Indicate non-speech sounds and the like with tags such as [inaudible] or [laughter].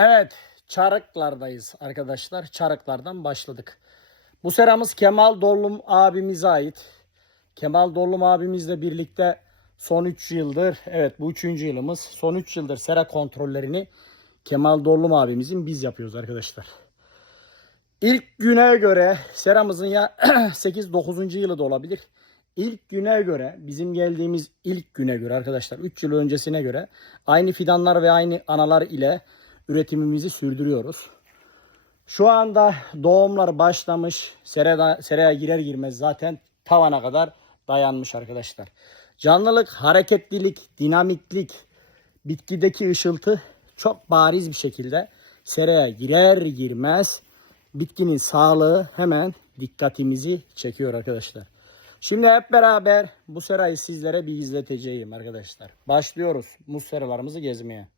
Evet, Çarıklar'dayız arkadaşlar. Çarıklar'dan başladık. Bu seramız Kemal Dollum abimize ait. Kemal Dollum abimizle birlikte son 3 yıldır, evet bu 3. yılımız, son 3 yıldır sera kontrollerini Kemal Dollum abimizin biz yapıyoruz arkadaşlar. İlk güne göre seramızın ya [clears throat] 8-9. yılı da olabilir. İlk güne göre bizim geldiğimiz ilk güne göre arkadaşlar 3 yıl öncesine göre aynı fidanlar ve aynı analar ile üretimimizi sürdürüyoruz. Şu anda doğumlar başlamış. Seraya, seraya girer girmez zaten tavana kadar dayanmış arkadaşlar. Canlılık, hareketlilik, dinamiklik, bitkideki ışıltı çok bariz bir şekilde seraya girer girmez bitkinin sağlığı hemen dikkatimizi çekiyor arkadaşlar. Şimdi hep beraber bu serayı sizlere bir izleteceğim arkadaşlar. Başlıyoruz muz seralarımızı gezmeye.